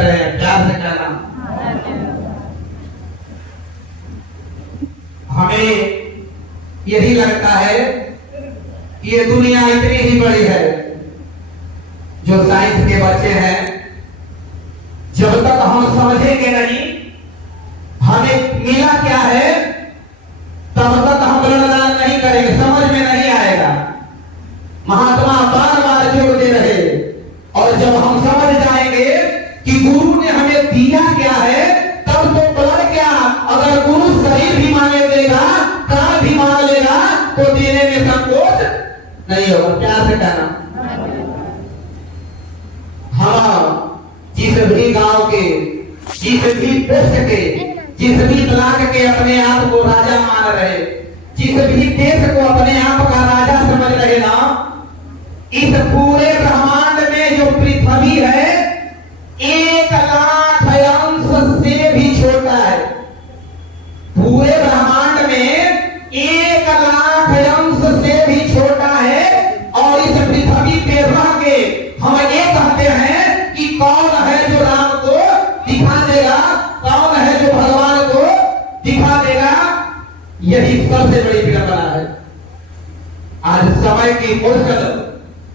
रहे हैं, प्यार से कहना। हमें यही लगता है कि ये दुनिया इतनी ही बड़ी है। जो साइंस के बच्चे हैं, जब तक हम समझेंगे नहीं हमें मिला क्या है, तब तक हम ब्लडदान नहीं करेंगे, समझ में नहीं आएगा। महात्मा बार बार जोर दे रहे, और जब हम समझ जाएंगे कि गुरु ने हमें दिया क्या है, तब तो ब्लड क्या, अगर गुरु शरीर भी मांगे देगा, प्राण भी मांग लेगा, तो देने में संकोच नहीं होगा। प्यार से कहना। हम जिस भी गांव के, जिस भी पोस्ट के, जिस भी ब्लॉक के अपने आप को राजा मान रहे, जिस भी देश को अपने आप का राजा समझ रहे ना, इस पूरे ब्रह्मांड में जो पृथ्वी है 1,00,000 अंश से भी छोटा है। पूरे ब्रह्मांड में 1,00,000 अंश से भी छोटा है। और इस पृथ्वी पे रह के हम ये कहते हैं कि कौन है जो राम को दिखा देगा, कौन है जो भगवान को दिखा देगा। यही सबसे बड़ी विडंबना है। आज समय की मुश्किल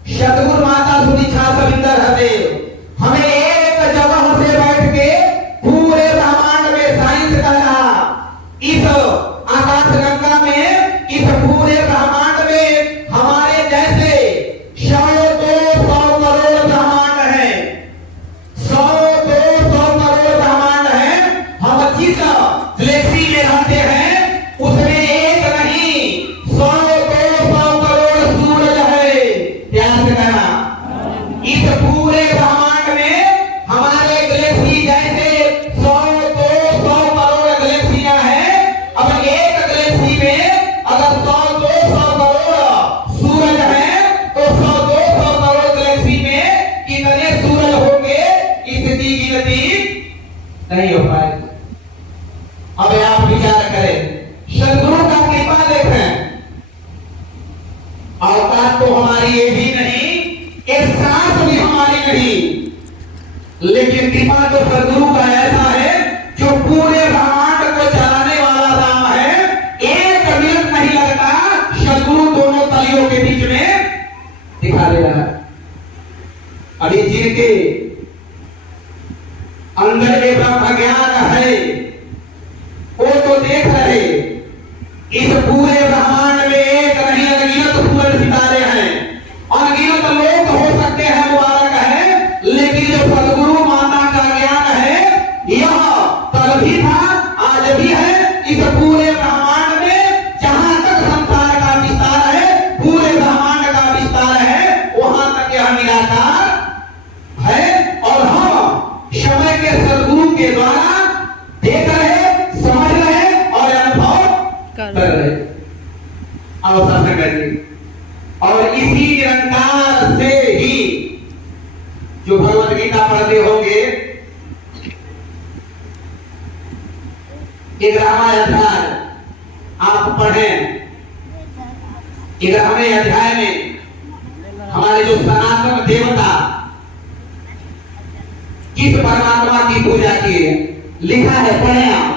सदगुरु माता सुदीक्षा सविंदर हदेव हमें एक जगह से बैठ के पूरे ब्रह्मांड में साइंस का रहा, इस आकाश गंगा में, इस पूरे ब्रह्मांड में हमारे जैसे 100-200 करोड़ ब्रह्मांड है, 100-200 करोड़ ब्रह्मांड है। हम जिस गैलेक्सी में रहते हैं उसमें एक नहीं 100-200 करोड़ सूरज है। ध्यान से कहना। इस पूरे ब्रह्मांड में हमारे गैलेक्सी जैसे 100-200 करोड़ गैलेक्सियां हैं। अब एक गैलेक्सी में अगर 100-200 करोड़ सूरज है, तो 100-200 करोड़ गैलेक्सी में कितने सूरज होंगे, इसकी गिनती नहीं हो पाएगी। अब आप विचार करें, सदगुरु का कृपा देखें। औकात तो हमारी ये भी नहीं, एक सांस भी हमारी नहीं, लेकिन कृपा तो सदगुरु का ऐसा है जो पूरे ब्रह्मांड को चलाने वाला राम है। 1 मिनट नहीं लगता, सदगुरु दोनों तलियों के बीच में दिखा दे रहा है। अभी जिनके अंदर में ब्रह्म ज्ञान है वो तो देख रहे, इस पूरे ब्रह्मांड में एक नहीं अनगिनत सूरज सितारे हैं, अनगिनत लोग हो सकते हैं, मुबारक है। लेकिन जो सदगुरु माता का ज्ञान है, यह कल भी था, आज भी है। इस पूरे ब्रह्मांड में जहां तक संसार का विस्तार है, पूरे ब्रह्मांड का विस्तार है, वहां तक यह निराकार है। और हम समय के सदगुरु के द्वारा देख रहे, समझ रहे और अनुभव कर रहे। अवसर से करिए। और इसी निरंकार से ही जो भगवत गीता पढ़ते होंगे, 11वां अध्याय आप पढ़ें। 11वें अध्याय में हमारे जो सनातन देवता किस परमात्मा की पूजा की है लिखा है, पढ़े आप।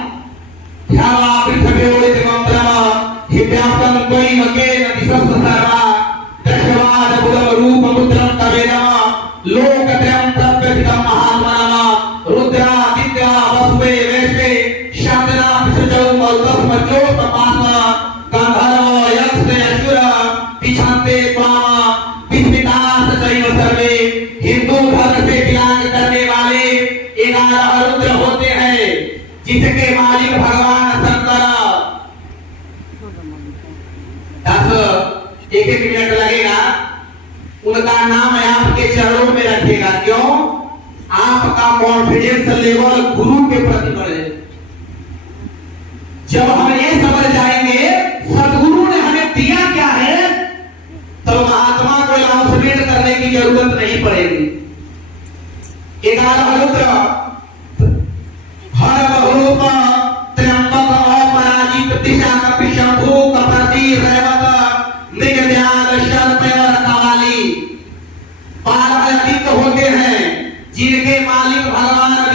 हिंदू धर्म से बिलोंग करने वाले 11 रुद्र होते हैं, जिसके मालिक भगवान शंकर। 10 एक मिनट लगेगा, उनका नाम आपके चरणों में रखेगा। क्यों? आपका कॉन्फिडेंस लेवल गुरु के प्रति बढ़े। जब हम ये समझ जाएंगे सदगुरु ने हमें दिया क्या है, तो महात्मा को अनाउंसमेंट करने की जरूरत नहीं पड़ेगी। 11 रुद्र हर बहुरूप त्र्यंबक अपराजित दिशा कपि शंभु कपति रैवत मृगध्यान सर्प और कवाली 12 होते हैं, जिनके मालिक भगवान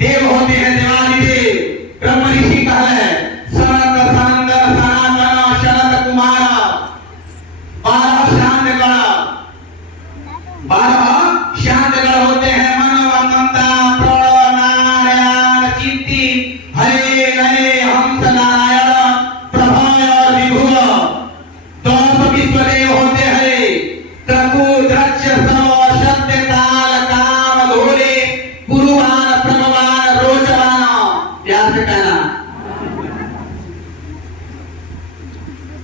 देव होते हैं देवादि देव। ब्रह्म ऋषि कहले सनत सनंदन सनातन शरद कुमार 12 शांत गण होते हैं। मनव ममता प्रणव नारायण चित्ती हरे गणे हंस नारायण प्रभय और विभुव। 200 विश्वदेव होते हैं। क्रतु द्रक्ष सर्व सत्य काल काम धोले गुरुवान प्रभवान रोचवान। प्यार से कहना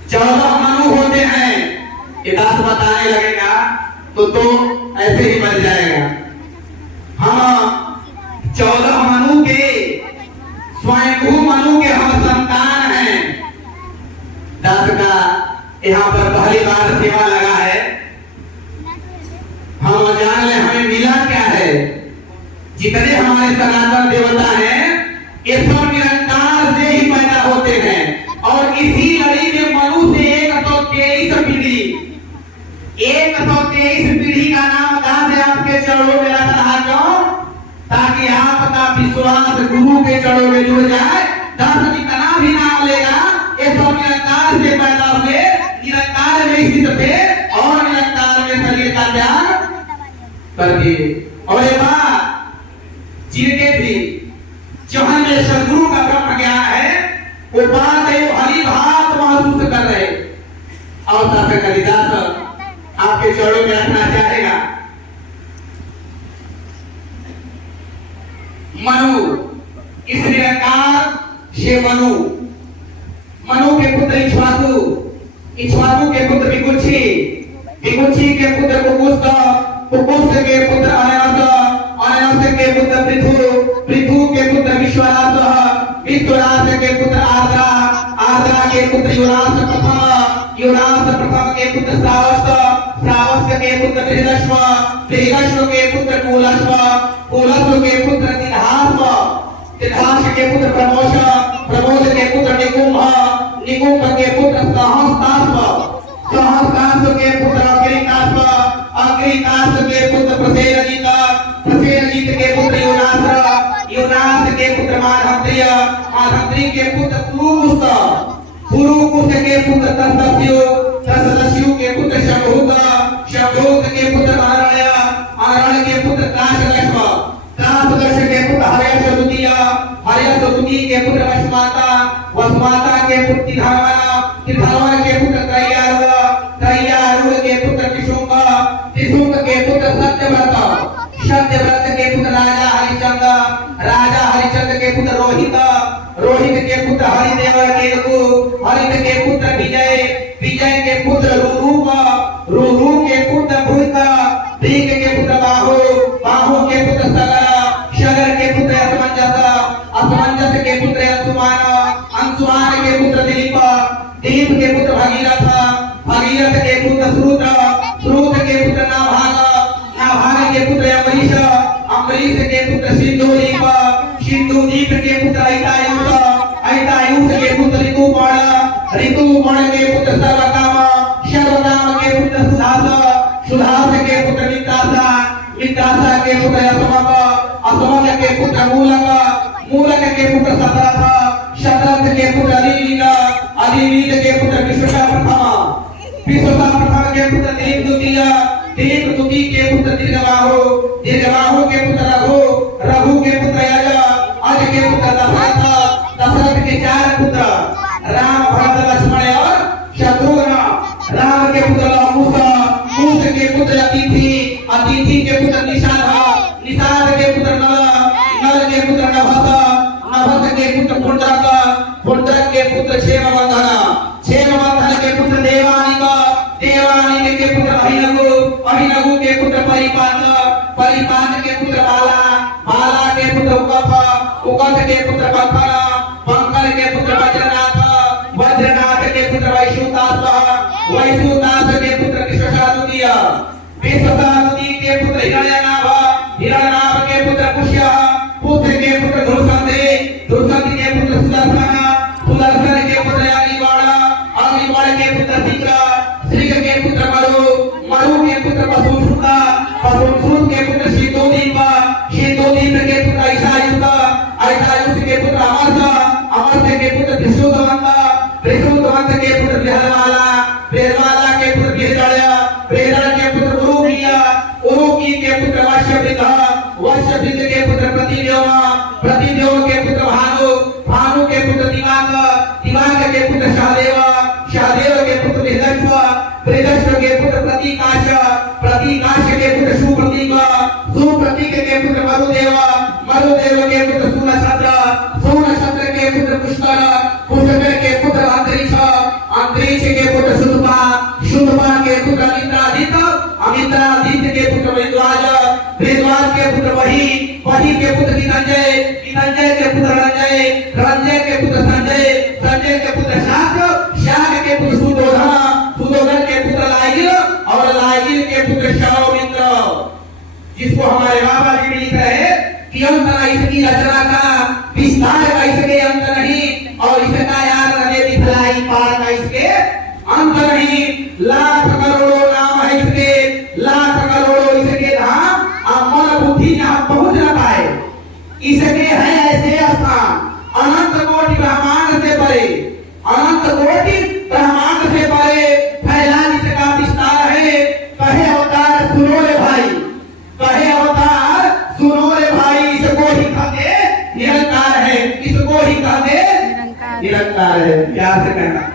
14 मनु होते हैं। ये 10 बताने लगेगा तो ऐसे ही बन जाएगा। हम 14 मनु के स्वयंभू मनु के हम संतान हैं। 10 का यहाँ पर पहली बार सेवा लगा है। हम जान ले हमें मिला क्या है। जितने हमारे सनातन देवता हैं ये सब निरंकार से ही पैदा होते हैं और इसी लड़ी में मनु से 123 पीढ़ी 123 पीढ़ी का नाम कहां से आपके चरणों में रख रहा क्यों? ताकि आपका विश्वास गुरु के चरणों में जुड़ जाए। 10 जितना भी नाम लेगा ये सब निरंकार से पैदा हुए, निरंकार में स्थित थे और निरंकार में शरीर का त्याग कर दिए। और ये बात जिनके भी जहां में सदगुरु का ब्रह्म ज्ञान है वो बात है हरि भात महसूस कर रहे। और शासक कालिदास आपके चरणों में रखना चाहेगा। मनु इस निरंकार से मनु के पुत्र इक्ष्वाकु, इक्ष्वाकु के पुत्र विकुक्षी, विकुक्षी के पुत्र कुकुस्त, कुकुस्त के पुत्र अनयस, अनयस के पुत्र पृथु, पृथु के पुत्र विश्वरास, विश्वरास के पुत्र आर्द्रा, आर्द्रा के पुत्र युवरास प्रथम, युवरास प्रथम के पुत्र श्रावस्त, श्रावस्त के पुत्र बृहदश्व, बृहदश्व के पुत्र कूलश्व, कूलश्व के पुत्र तिधास्व, तिधास के पुत्र प्रमोष, प्रमोष के पुत्र निकुंभ, निकुंभ के पुत्र सहस्तास्व, सहस्तास्व के पुत्र अग्निकास्व, अग्निकास्व के पुत्र प्रसेनजित, प्रसेनजित के पुत्र युवनाथ, युवनाथ के पुत्र माधवत्रिय, माधवत्रिय के पुत्र पुरुकुस्त, पुरुकुस्त के पुत्र तसदस्यु, तसदस्यु के पुत्र शंभुत, शंभुत के पुत्र अनरण्य, अनरण्य के पुत्र काशदश्व, काशदश्व के पुत्र हर्यश्व द्वितीय, हर्यश्व द्वितीय के पुत्र वसुमाता, वसुमाता के पुत्र तिधावन, तिधावन के पुत्र त्रय्यारुह, त्रय्यारुह के पुत्र त्रिशुंग, त्रिशुंग के पुत्र सत्यव्रत, सत्यव्रत के पुत्र राजा हरिचंद्र, राजा हरिचंद्र के पुत्र रोहित, रोहित के पुत्र हरिदेव केतु, हरित के पुत्र विजय, विजय के पुत्र रूरूप, रूरूप के पुत्र भृग, भृग के पुत्र बाहु, बाहु के पुत्र सगर, सगर के पुत्र असमंजस, असमंजस के पुत्र अंशुमान, अंशुमान के पुत्र दिलीप, दिलीप के पुत्र भगीरथ, भगीरथ के पुत्र श्रुत, श्रुत के पुत्र नाभाग, नाभाग के पुत्र अम्बरीश, अम्बरीश के पुत्र सिंधुदीप, सिंधुदीप के पुत्र ऐतायुष, ऐतायुष के पुत्र ऋतुपर्ण, ऋतुपर्ण के पुत्र सर्वकाम, सर्वकाम के पुत्र सुधास, सुधास के पुत्र मित्रासा, मित्रासा के पुत्र असमक, असमक के पुत्र मूलक, मूलक के पुत्र शतरथ, शतरथ के पुत्र अदिवीद, अदिवीद के पुत्र विश्वका प्रथम, विश्वका प्रथम के पुत्र दिलीप द्वितीय, दिलीप द्वितीय के पुत्र दीर्घबाहु, दीर्घबाहु के पुत्र रघु, रघु के पुत्र यज, अज के पुत्र दशरथ, दशरथ के 4 पुत्र राम भरत लक्ष्मण और शत्रुघ्न, राम के पुत्र लवकुश, कुश के पुत्र अतिथि, अतिथि के पुत्र निषाद, निषाद के पुत्र नल, नल के पुत्र नभस, नभस के पुत्र पुंडरक, पुंडरक के पुत्र क्षेमबंधन, क्षेमबंधन के पुत्र देवानिक, देवानिक के पुत्र अभिनवु, अभिनवु के पुत्र परिपात, परिपात के पुत्र बाला, बाला के पुत्र उकफ, उकफ के पुत्र पंकल, पंकल के पुत्र वज्रनाथ, वज्रनाथ के पुत्र वैशुतास, वैशुतास के पुत्र विश्वसाद्वितीय, विश्वसाद्वितीय के पुत्र हिरण्यनाभ, हिरण्यनाभ के पुत्र पुष्य, पुष्य के पुत्र धुरसंधि, धुरसंधि के पुत्र सुदर्शन, सुदर्शन के पुत्र अग्निबाण, अग्निबाण के पुत्र श्रीक, श्रीक के पुत्र मरु, मरु के पुत्र पशुश्रुत, पशुश्रुत के पुत्र सिंधुदीप, सिंधुदीप के पुत्र ईशायुक्त, पुत्र सूर्यचंद्र, सूर्यचंद्र के पुत्र पुष्कर, पुष्कर के पुत्र अंतरिक्ष, अंतरिक्ष के पुत्र सुतपा, सुतपा के पुत्र अमित्रादित्य, अमित्रादित्य के पुत्र वृद्वाज, वृद्वाज के पुत्र वही, वही के पुत्र कितंजय, कितंजय के पुत्र रंजय, रंजय के पुत्र संजय, संजय के पुत्र शाक, शाक के पुत्र सुदोधन, सुदोधन के पुत्र लाइगिल और लाइगिल के पुत्र सौमित्र। जिसको हमारे बाबा जी भी लिख रहे हैं कि अंत न इसकी रचना का, विस्तार का इसके अंत नहीं, और इसका याद रहे दिखलाई पार का इसके अंत नहीं। लाख करोड़ों नाम है इसके, लाख करोड़ों इसके धाम, अब मन बुद्धि यहाँ पहुंच न पाए। इसके है ऐसे स्थान अनंत कोटि ब्रह्मांड से परे, अनंत कोटि ब्रह्मांड से परे फैला इसका विस्तार है। कहे अवतार सुनो रे भाई, कहे अवतार सुनो रे भाई, इसको ही कहते निरंकार है, इसको ही कहते निरंकार है। प्यार से कहना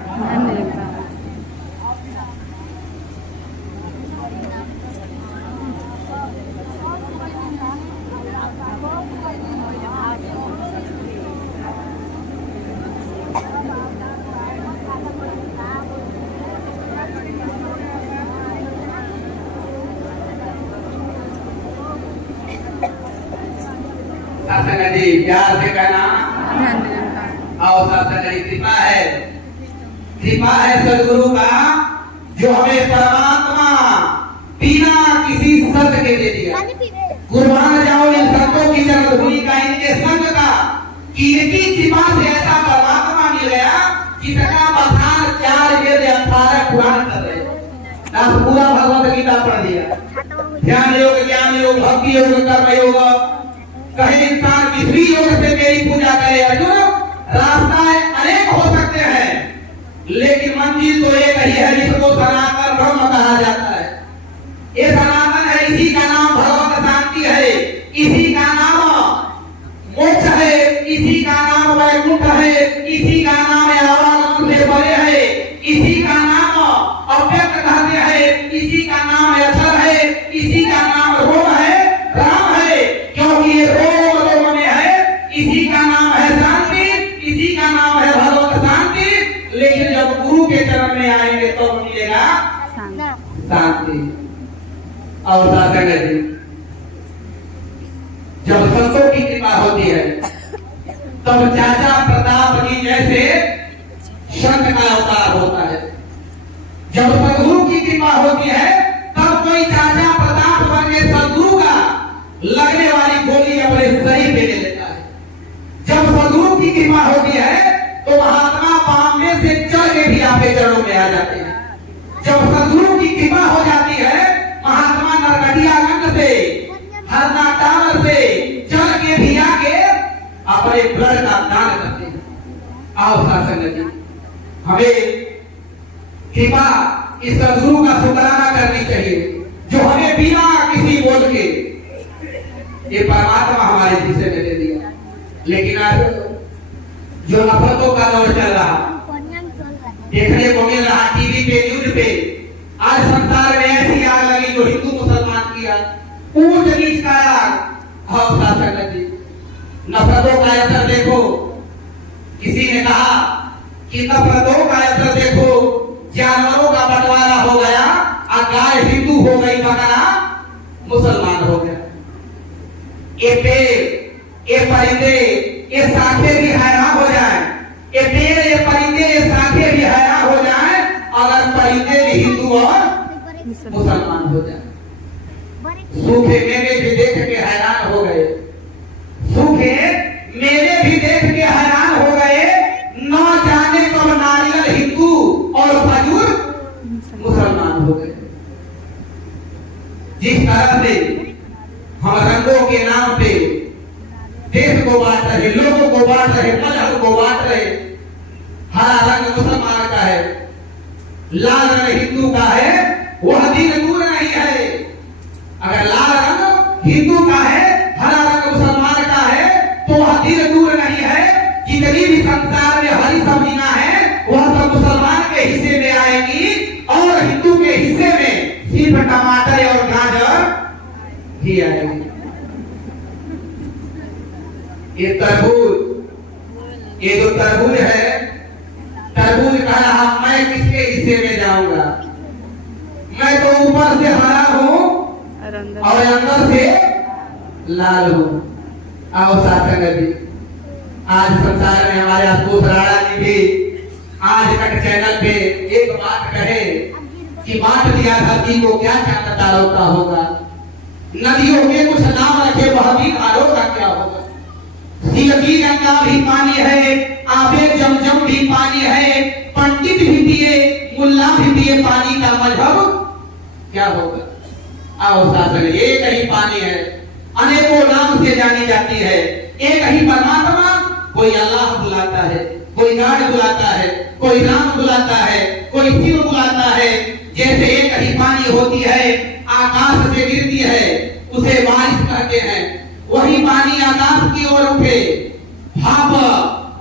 जी, प्यार से कहना। और सबसे कृपा है, कृपा है सदगुरु का, जो हमें परमात्मा बिना किसी शर्त के दे दिया। कुर्बान जाओ इन संतों की जन्मभूमि का, इनके संग का, कि इनकी कृपा से ऐसा परमात्मा मिल गया जिसका बखान 4 वेद 18 पुराण कर रहे। पूरा भगवत गीता पढ़ दिया। ध्यान योग, ज्ञान योग, भक्ति योग, कर्म योग। कहे इंसान किस भी योग से मेरी पूजा करे अर्जुन, रास्ताएं अनेक हो सकते हैं, लेकिन मंजिल तो एक ही है, जिसको सनातन ब्रह्म कहा जाता है। ये सनातन है, इसी का नाम भगवत शांति है, इसी का नाम मोक्ष है, इसी का नाम वैकुंठ है, इसी का नाम आवागमन से परे है, इसी का नाम अव्यक्त कहते हैं, इसी का नाम अक्षर है, इसी का नाम रोम है, राम है, क्योंकि ये रोम रोम में है। इसी का नाम है शांति, इसी का नाम है भगवत शांति। लेकिन जब गुरु के चरण में आएंगे तो मिलेगा शांति और साधन है। जब संतों की कृपा होती है तब चाचा प्रताप जी जैसे संत का अवतार होता है। जब सदगुरु की कृपा होती है तब कोई चाचा प्रताप बन के सदगुरु का लगने वाली गोली अपने शरीर पे ले लेता है। जब सदगुरु की कृपा होती है तो महात्मा पाप में से चढ़ के भी आपके चरणों में आ जाते हैं। जब सदगुरु की कृपा हो जाती है, महात्मा नरकटिया गंध से, हरना टावर से चढ़ के भी आके अपने ब्लड का दान करते हैं। आओ शासन जी, हमें कृपा इस सदगुरु का शुक्राना करनी चाहिए, जो हमें बिना किसी बोल के ये परमात्मा हमारे हिस्से में दे दिया। लेकिन आज जो नफरतों का दौर चल रहा, देखने को मिल रहा टीवी पे, न्यूज पे, आज संसार में ऐसी आग लगी जो हिंदू मुसलमान की आग, ऊंच नीच का आग। और शासन जी, नफरतों का असर देखो। किसी ने कहा कि नफरतों का असर देखो, जानवरों का बंटवारा हो गया, गाय हिंदू हो गई, बकरा मुसलमान हो गया। ये पेड़, ये परिंदे, ये शाखे भी हैरान हो जाए, ये पेड़, ये परिंदे, ये शाखे भी हैरान हो जाए अगर परिंदे भी हिंदू और मुसलमान हो जाए। सूखे मेवे भी देख के हैरान हो गए, सूखे मेवे भी देख के हैरान हो गए। न जाने कब नारियल हिंदू और खजूर मुसलमान हो गए। जिस तरह से हम रंगों के नाम पे देश को बांट रहे, लोगों को बांट रहे, मजहब को बांट रहे। हरा रंग मुसलमान का है, लाल रंग हिंदू का है, वह दिन दूर नहीं है। अगर लाल रंग हिंदू का है, हरा रंग मुसलमान का है, तो वह दिन दूर नहीं है। जितनी भी संसार में हरी सब्जियां हैं वह सब मुसलमान के हिस्से में आएगी और हिंदू के हिस्से में सिर्फ टमाटर और गाजर ही आएगी। ये ये तरबूज, ये जो तरबूज है, तरबूज कह रहा मैं किसके हिस्से में जाऊंगा, मैं तो ऊपर से हरा हूं और अंदर से लाल हूं। आओ शासन जी, आज संसार में हमारे आशुतोष राणा जी भी आज तक चैनल पे एक बात कहे कि बांट दिया धरती को, क्या क्या कतारों का होगा, नदियों के कुछ नाम रखे वह भी धारों का क्या होगा। सीलकी गंगा भी पानी है, आबे जमजम भी पानी है, पंडित भी पिए मुल्ला भी पिए, पानी का मजहब क्या होगा। आओ शासन, एक ही पानी है, अनेकों नाम से जानी जाती है, एक ही परमात्मा। कोई अल्लाह बुलाता है, कोई गॉड बुलाता है, कोई राम बुलाता है, कोई शिव बुलाता है। जैसे एक ही पानी होती है, आकाश से गिरती है, उसे बारिश कहते हैं। वही पानी आकाश की ओर उठे, भाप,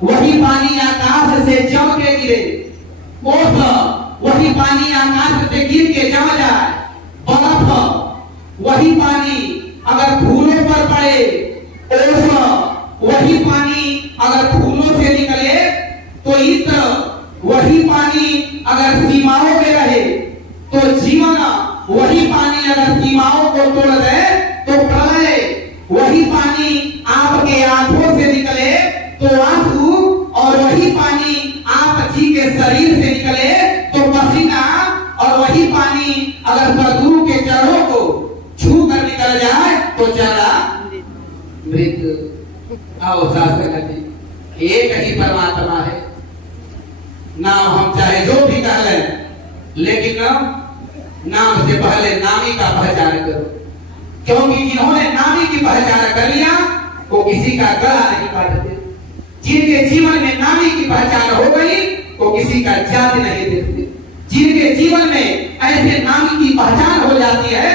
वही पानी आकाश से जम के गिरे, ओस, वही पानी आकाश से गिर के जम जाए, बर्फ, वही पानी अगर फूलों पर पड़े, ओस, वही पानी अगर फूलों से निकले तो इत्र, वही पानी अगर सीमाओं में रहे तो जीवन, वही पानी अगर सीमाओं को तोड़ दे तो प्रलय, वही पानी आपके आंखों से निकले तो आंसू, और वही पानी आप जी के शरीर से निकले तो पसीना, और वही पानी अगर सदगुरु के चरणों को छू कर निकल जाए तो चला मृत्यु। आओ शास्त्र जी, एक ही परमात्मा है, नाम हम चाहे जो भी कह लें, लेकिन नाम से पहले नामी का पहचान करो, क्योंकि जिन्होंने नामी की पहचान कर लिया वो किसी का गला नहीं काटते। जिनके जीवन में नामी की पहचान हो गई वो किसी का जाति नहीं देखते। जिनके जीवन में ऐसे नामी की पहचान हो जाती है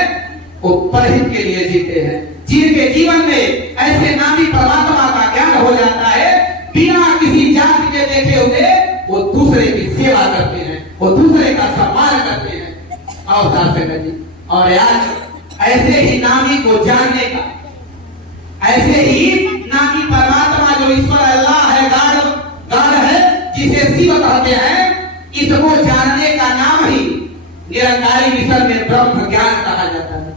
वो परहित के लिए जीते हैं। जिनके जीवन में ऐसे नामी परमात्मा का ज्ञान हो जाता है, बिना किसी जाति के देखे हुए वो दूसरे की सेवा करते हैं, वो दूसरे का सम्मान करते हैं। और शास्त्र जी, और आज ऐसे ही नामी को जानने का, ऐसे ही नामी परमात्मा जो ईश्वर अल्लाह है, गॉड है, जिसे शिव कहते हैं, इसको जानने का नाम ही निरंकारी मिशन में ब्रह्म ज्ञान कहा जाता है।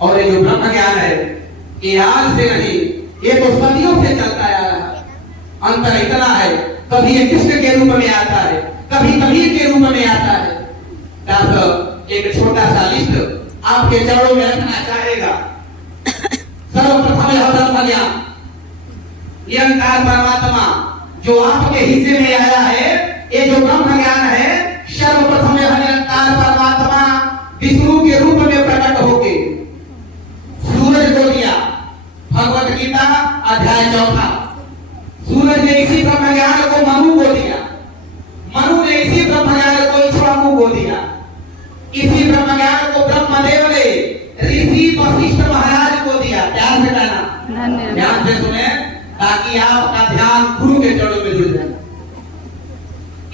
और ये जो ब्रह्म ज्ञान है ये आज से नहीं, ये तो सदियों से चलता आ रहा है। अंतर इतना है, कभी ये कृष्ण के रूप में आता है, कभी कबीर के रूप में आता है। एक छोटा सा लिस्ट आपके चरणों में रखना चाहेगा। सर्वप्रथम यह ब्रह्म ज्ञान, निरंकार परमात्मा जो आपके हिस्से में आया है, ये जो ब्रह्म ज्ञान है, सर्वप्रथम यह निरंकार परमात्मा विष्णु के रूप में प्रकट होके सूरज को दिया। भगवत गीता अध्याय 4, सूरज ने इसी ब्रह्म ज्ञान को मनु को दिया, मनु ने इसी ब्रह्म ज्ञान को इक्ष्वाकु को दिया, इसी ब्रह्म ज्ञान को ब्रह्मदेव ने ऋषि वशिष्ठ महाराज को दिया। प्यार से कहना, ध्यान से सुने ताकि आपका ध्यान गुरु के चरणों में जुड़ जाए।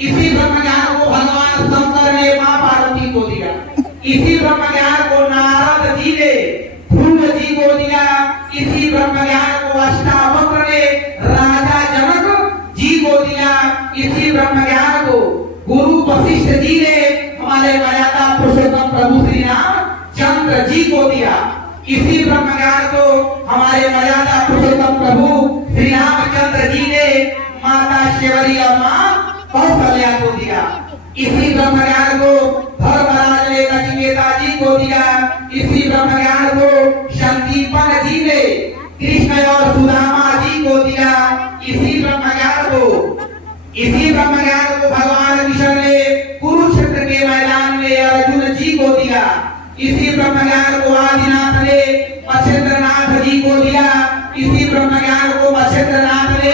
इसी ब्रह्म ज्ञान को भगवान शंकर ने मां पार्वती को दिया, इसी ब्रह्म ज्ञान को नारद जी ने ध्रुव जी को दिया, इसी ब्रह्म ज्ञान को अष्टावक्र ने राजा जनक जी को दिया, इसी ब्रह्म ज्ञान को गुरु वशिष्ठ जी ने हमारे मर्यादा पुरुषोत्तम प्रभु श्री राम चंद्र जी को दिया, इसी ब्रह्म ज्ञान को हमारे मर्यादा पुरुषोत्तम प्रभु श्री रामचंद्र जी ने माता शेवरी और मां कौशल्या को दिया, इसी ब्रह्म ज्ञान को धर्मराज ने नचिकेता जी को दिया, इसी ब्रह्म ज्ञान को संदीपन जी ने कृष्ण और सुदामा जी को दिया, इसी ब्रह्म ज्ञान को भगवान कृष्ण ने कुरुक्षेत्र के मैदान में अर्जुन जी को दिया, इसी ब्रह्म ज्ञान को आदिनाथ ने मच्छेंद्रनाथ जी को दिया, इसी ब्रह्म ज्ञान को मच्छेंद्रनाथ ने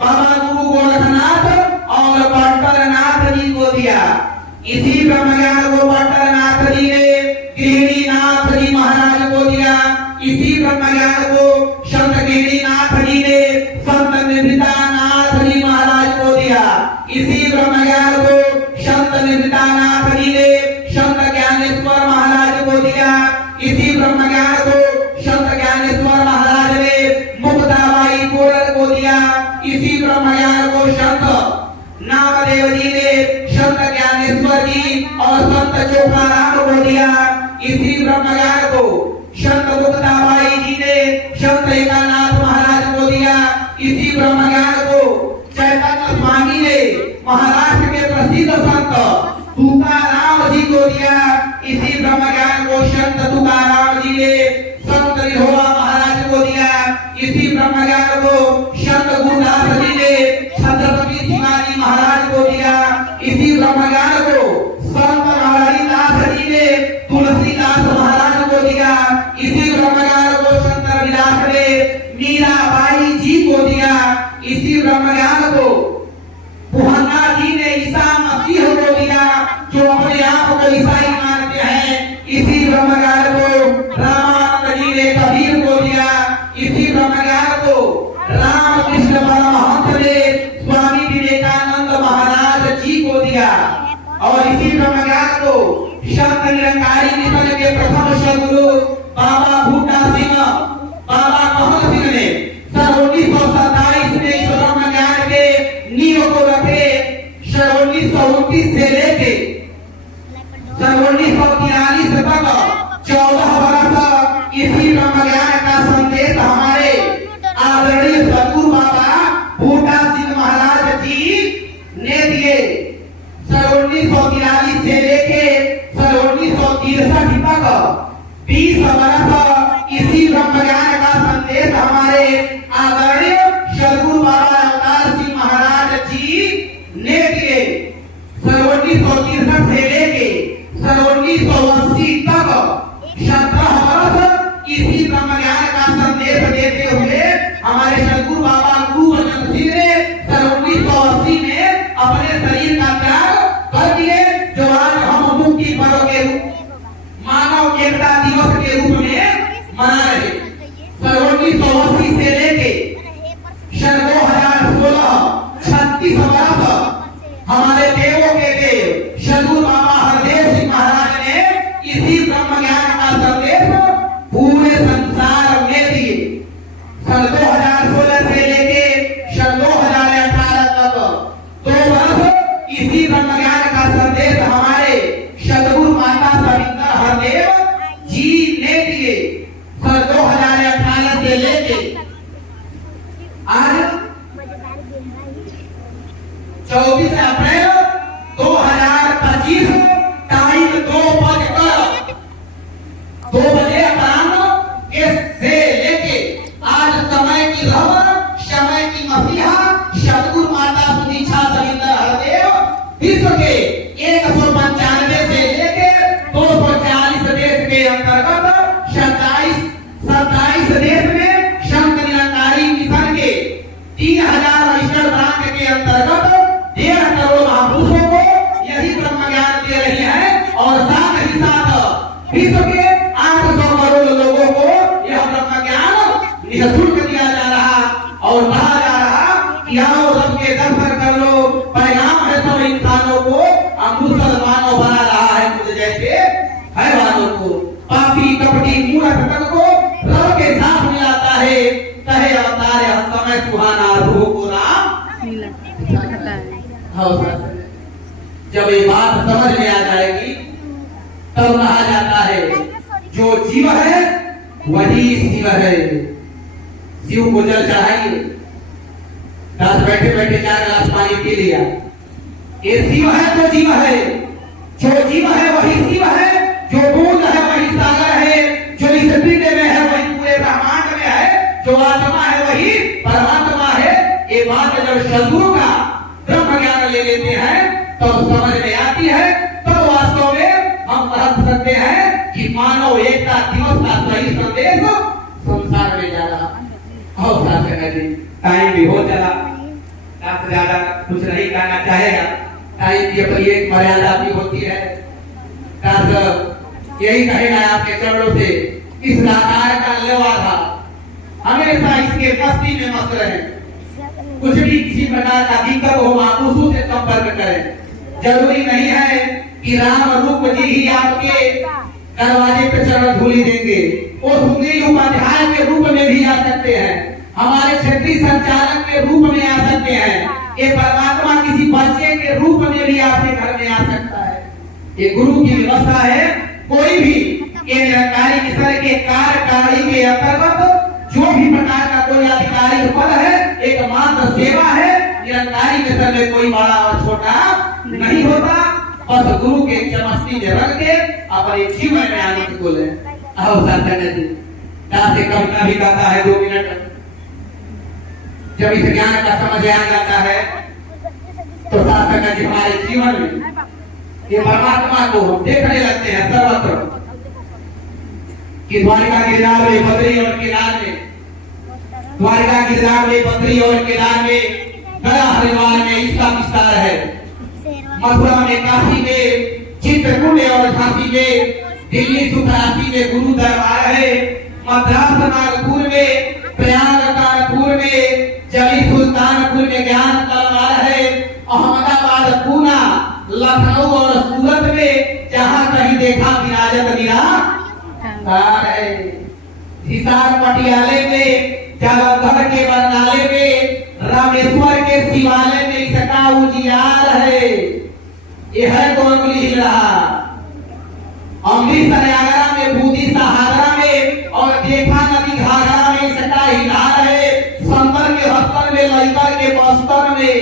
बाबा गुरु गोरखनाथ और बट्टरनाथ जी को दिया, इसी ब्रह्म ज्ञान को बट्टरनाथ जी ने गृहिणीनाथ जी महाराज को दिया, इसी ब्रह्म ज्ञान को संत गृहिणीनाथ जी ने संत निवृत्तानाथ जी महाराज को दिया, इसी ब्रह्म ज्ञान को संत निवृत्तानाथ जी ने संत ज्ञानेश्वर महाराज को दिया, इसी ब्रह्म ज्ञान को संत ज्ञानेश्वर महाराज ने मुक्ताबाई कोडर को दिया, इसी ब्रह्म ज्ञान को संत नामदेव जी ने, संत ज्ञानेश्वर जी और संत चोखाराम को दिया। इसी ब्रह्म ज्ञान को संत मुक्ताबाई जी ने, संत एकानाथ महाराज को दिया। इसी ब्रह्म ज्ञान को चैतन्य स्वामी ने महाराष्ट्र के प्रसिद्ध संत तुकाराम जी को दिया। इसी ब्रह्म ज्ञान को संत तुकाराम जी ने संत निहोरा महाराज को दिया। इसी ब्रह्म ज्ञान को संत गुरुदास जी ने छत्रपति शिवाजी महाराज को दिया। इसी ब्रह्म ज्ञान को संत हरिदास जी ने तुलसीदास महाराज को दिया। इसी ब्रह्म ज्ञान को संत रविदास ने मीराबाई जी को दिया। इसी ब्रह्म ज्ञान को बुहन्ना जी ने ईसा मसीह को दिया, जो अपने आप को ईसाई मानते हैं। इसी ब्रह्म ज्ञान को रामानंद जी ने कबीर को दिया। इसी ब्रह्म ज्ञान को रामकृष्ण परमहंस ने स्वामी विवेकानंद महाराज जी को दिया। और इसी ब्रह्म ज्ञान को संत निरंकारी मिशन के प्रथम सदगुरु बाबा बूटा सिंह, बाबा कहन सिंह ने सन 1927 में इस ब्रह्म ज्ञान के नींव को रखे। सन 1929 से लेके सन 1943 तक 14 वर्ष इसी ब्रह्म ज्ञान का संदेश हमारे आदरणीय सदगुरु बाबा बूटा सिंह महाराज जी ने दिए। सन 1943 से लेके सन 1963 तक 20 वर्ष इसी ब्रह्म ज्ञान का संदेश हमारे आदरणीय सदगुरु बाबा अवतार सिंह महाराज जी ने दिए। सन 1963 से लेके सन 1980 तक 17 वर्ष इसी ब्रह्म ज्ञान का संदेश देते हुए हमारे सदगुरु बाबा गुरु वचन सिंह ने सन 1980 में अपने शरीर का त्याग कर दिए, जो आज हम मुक्ति पर्व के रूप, मानव एकता दिवस के रूप में मना रहे। सन 1980 से लेके सन 2016 36 वर्ष हमारे देवों के देव सदगुरु बाबा हरदेव सिंह महाराज ने इसी ब्रह्म ज्ञान का संदेश पूरे संसार में दिए। सन 2016 से लेके सन 2018 तक 2 वर्ष इसी ब्रह्म ज्ञान का संदेश हमारे सदगुरु माता सविता हरदेव जी ने दिए। सन 2018 से लेके आज 24 अप्रैल 2025 टाइम 2 बजे अपराह्न से लेके आज समय की खबर, समय की मसीहा सदगुरु माता सुदीक्षा सविता हरदेव विश्व के 195 से लेके 240 देश के अंतर्गत 27 देश में संत निरंकारी मिशन के 3000 रजिस्टर्ड ब्रांच के अंतर्गत 1.5 करोड़ महापुरुषों को यही ब्रह्म ज्ञान दे रही है। और साथ ही साथ विश्व के 800 करोड़ लोगों को यह ब्रह्म ज्ञान निःशुल्क दिया जा रहा और कहा जा रहा कि आओ सबके दर्शन कर लो। पैगाम है सब इंसानों को, हम मुसलमानों बना रहा है मुझे जैसे हैवानों को, पापी कपटी मूर्ख तन को रब के साथ मिलाता है। कहे अवतार हम समय सुहाना रूह को राम। जब ये बात समझ में आ जाएगी तब कहा जाता है जो जीव है वही शिव है। शिव को जल चढ़ाइए, दास बैठे बैठे 4 गिलास पानी पी लिया। ये शिव है तो जीव है, जो जीव है वही शिव है, जो बूंद है वही सागर है, जो इस पिंड में है वही पूरे ब्रह्मांड में है, जो आत्मा है वही परमात्मा है। ये बात जब सदगुरु का ब्रह्म ज्ञान ले लेते हैं तो समझ में आती है, तब वास्तव में हम कह सकते हैं कि मानव एकता दिवस का सही संदेश संसार में जा रहा। टाइम भी हो चला, ज्यादा कुछ नहीं कहना चाहेगा। टाइम की अपनी एक मर्यादा भी होती है। यही कहेगा आपके चरणों से, इस लाचार का लेवा था, हमेशा इसके मस्ती में मस्त रहे। कुछ भी किसी प्रकार का दिक्कत हो मापुसों से संपर्क करें। जरूरी नहीं है कि राम रूप जी ही आपके दरवाजे पे चरण धूली देंगे, वो सुंदरी उपाध्याय के रूप में भी आ सकते हैं। हमारे क्षेत्रीय संचालक के रूप में आ सकते हैं। ये परमात्मा किसी बच्चे के रूप में भी आपके घर में आ सकता है। ये गुरु की व्यवस्था है। कोई भी ये निरंकारी ईश्वर के कार्यकारी के अंतर्गत जो भी प्रकार का कोई अधिकारी पद है, एकमात्र सेवा है। निरंकारी ईश्वर में कोई बड़ा और छोटा नहीं होता। बस गुरु के चमस्ती में रख के अपने जीवन में आनंद को ले। आओ सत्संग जी, से कविता भी कहता है 2 मिनट। जब इस ज्ञान का समझ आ जाता है तो सत्संग जी हमारे जीवन में ये परमात्मा को देखने लगते हैं सर्वत्र। कि द्वारिका गिरनार में, बद्री और केदार में, द्वारिका गिरनार में, बद्री और केदार में, गया हरिद्वार में इसका विस्तार है। मथुरा में, काशी में, चित्रकूट और झांसी में, दिल्ली सुखरासी में गुरु दरबार है। मद्रास नागपुर में, प्रयाग कानपुर में, जली सुल्तानपुर में ज्ञान तलवार है। अहमदाबाद, पूना, लखनऊ और सूरत में जहां कहीं देखा विराजत निराकार है। हिसार पटियाले में, जालंधर के बरनाले में, रामेश्वर के शिवालय में इसका उजियार है। ये है तो अंगुली हिल रहा। अमृतसर आगरा में, बूंदी सहागरा में और देखा नदी घाघरा में इसका हिलार है। संतर के हस्तर में, लइकर के बस्तर में,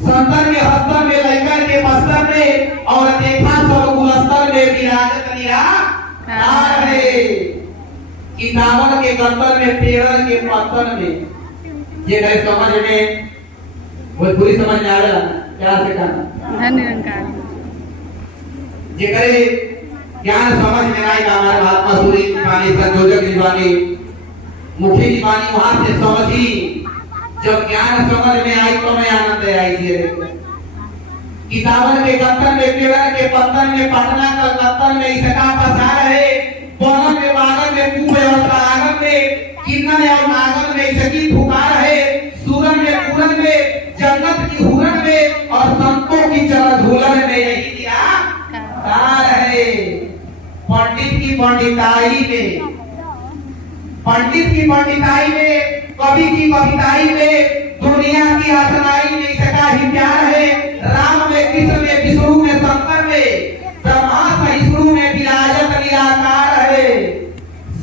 संतर के हस्तर में, लइकर के बस्तर में और देखा सब गुलस्तर में विराजत निराकार है। किताबन के गंतर में, पेड़ के पत्थर में। ये गए समझ में, वो पूरी समझ में आ रहा है क्या से कहना निरंकार। जे करे ज्ञान समझ में आई हमारे महात्मा सूरी जीवानी, संयोजक जीवानी, मुखी जीवानी वहां से समझी। जब ज्ञान समझ में आई तो मैं आनंद आई थी। किताबन के गंतर में, पेड़ के पत्थर में, पटना कलकत्ता में इसका पसार है। बनन में, बागन में, कुंभ और तरागन में, किन्नर और नागन में इसकी पुकार है। सूरन में, पूरन में, जन्नत की हुरन में और संतों की चरण धूलन में यही निराकार है। पंडित की पंडिताई में, पंडित की पंडिताई में, कवि की कविताई में, दुनिया की आसनाई में इसका ही प्यार है। राम में, कृष्ण में, विष्णु में, शंकर में, ब्रह्मा सहिष्णु में विराजत निराकार है।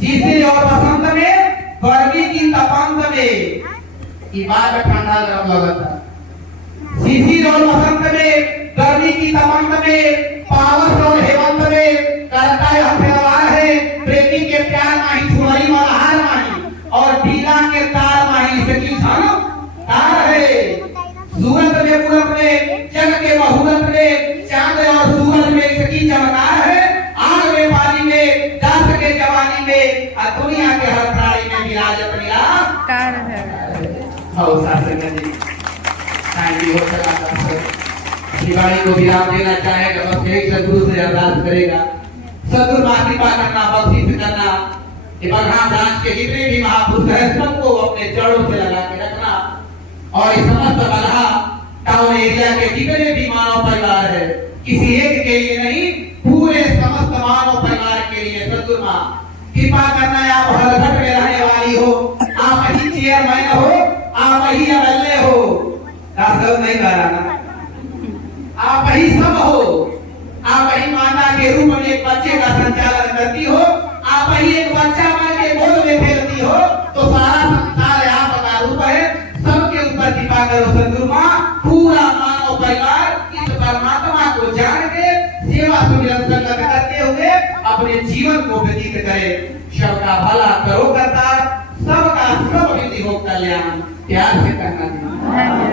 शीशिर और बसंत में, गर्मी की तपंत में, ये बात ठंडा गरम लगता। शिशिर और बसंत में, गर्मी की तपंत में, पावस और हेमंत में करता है हथियार है। प्रेमी के प्यार माही, छुड़ई मल्हार माही और पीला के तार माही इसकी धन तार है। सूरत में, पूरत में, जग के बहुरत में, चांद और सूरज में इसकी चमकार है। आग में, पानी में, दास के जवानी में, दुनिया के हर प्राणी में विराजत निराकार है। शिवानी को विराम देना चाहेगा, बस एक सदगुरु से अरदास करेगा। सदगुरु मां कृपा करना, बख्शिश करना। ये बगहा ब्रांच के जितने भी महापुरुष हैं सबको अपने जड़ों से लगा के रखना। और इस समस्त बगहा टाउन एरिया के जितने भी मानव परिवार है, किसी एक के लिए नहीं, पूरे समस्त मानव परिवार के लिए सदगुरु मां कृपा करना। आप हलघट में रहने वाली हो, आप ही चेयरमैन हो, आप ही एमएलए हो, दास नहीं कह रहा ना, आप ही सब हो। आप ही माता के रूप में एक बच्चे का संचालन करती हो, आप ही एक बच्चा बन के गोद में खेलती हो, तो सारा संसार आपका रूप है। सबके ऊपर कृपा करो सदगुरु मां। पूरा मानव परिवार इस परमात्मा को जान के सेवा सुमिरन संगत करते हुए अपने जीवन को व्यतीत करे। सबका भला करो करता, सबका सब विधि हो कल्याण। प्यार से कहना चाहिए।